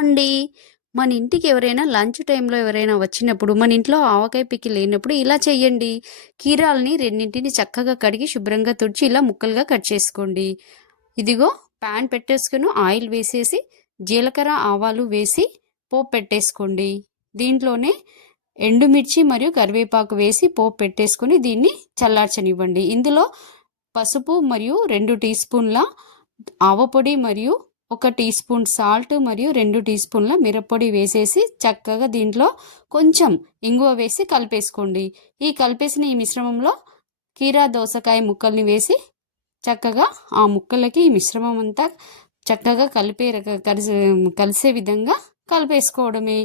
అండి. మన ఇంటికి ఎవరైనా లంచ్ టైంలో ఎవరైనా వచ్చినప్పుడు, మన ఇంట్లో ఆవకాయ పికిల్ లేనప్పుడు ఇలా చేయండి. కీరాల్ని రెండింటిని చక్కగా కడిగి శుభ్రంగా తుడిచి ఇలా ముక్కలుగా కట్ చేసుకోండి. ఇదిగో పాన్ పెట్టేసుకొని ఆయిల్ వేసేసి జీలకర్ర, ఆవాలు వేసి పోపు పెట్టేసుకోండి. దీంట్లోనే ఎండుమిర్చి మరియు కరివేపాకు వేసి పోపు పెట్టేసుకొని దీన్ని చల్లార్చనివ్వండి. ఇందులో పసుపు మరియు 2 టీ స్పూన్ల ఆవపొడి మరియు 1 టీ స్పూన్ సాల్ట్ మరియు 2 టీ స్పూన్ల మిరప్పొడి వేసేసి చక్కగా దీంట్లో కొంచెం ఇంగువ వేసి కలిపేసుకోండి. ఈ కలిపేసిన ఈ మిశ్రమంలో కీరా దోసకాయ ముక్కల్ని వేసి చక్కగా ఆ ముక్కలకి ఈ మిశ్రమం అంతా చక్కగా కలిసే విధంగా కలిపేసుకోవడమే.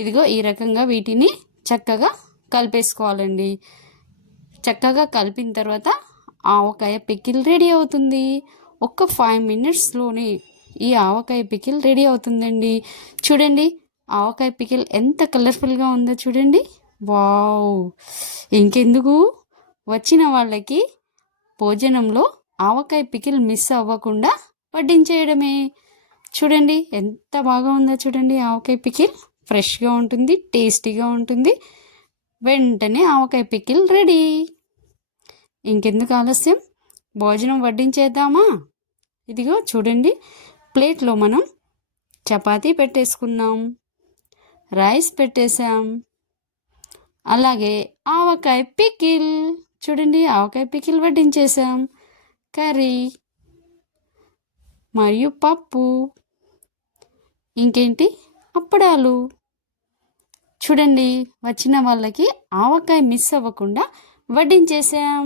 ఇదిగో ఈ రకంగా వీటిని చక్కగా కలిపేసుకోవాలండి. చక్కగా కలిపిన తర్వాత ఆవకాయ పికిల్ రెడీ అవుతుంది. ఒక్క 5 మినిట్స్లోనే ఈ ఆవకాయ పికిల్ రెడీ అవుతుందండి. చూడండి ఆవకాయ పికిల్ ఎంత కలర్ఫుల్గా ఉందో చూడండి. వావ్! ఇంకెందుకు, వచ్చిన వాళ్ళకి భోజనంలో ఆవకాయ పికిల్ మిస్ అవ్వకుండా వడ్డించేయడమే. చూడండి ఎంత బాగా ఉందో చూడండి. ఆవకాయ పికిల్ ఫ్రెష్గా ఉంటుంది, టేస్టీగా ఉంటుంది. వెంటనే ఆవకాయ పికిల్ రెడీ. ఇంకెందుకు ఆలస్యం, భోజనం వడ్డించేద్దామా? ఇదిగో చూడండి, ప్లేట్లో మనం చపాతీ పెట్టేసుకున్నాం, రైస్ పెట్టేసాం, అలాగే ఆవకాయ పికిల్. చూడండి ఆవకాయ పికిల్ వడ్డించేసాం, కర్రీ మరియు పప్పు, ఇంకేంటి అప్పడాలు. చూడండి వచ్చిన వాళ్ళకి ఆవకాయ మిస్ అవ్వకుండా వడ్డించేసాం.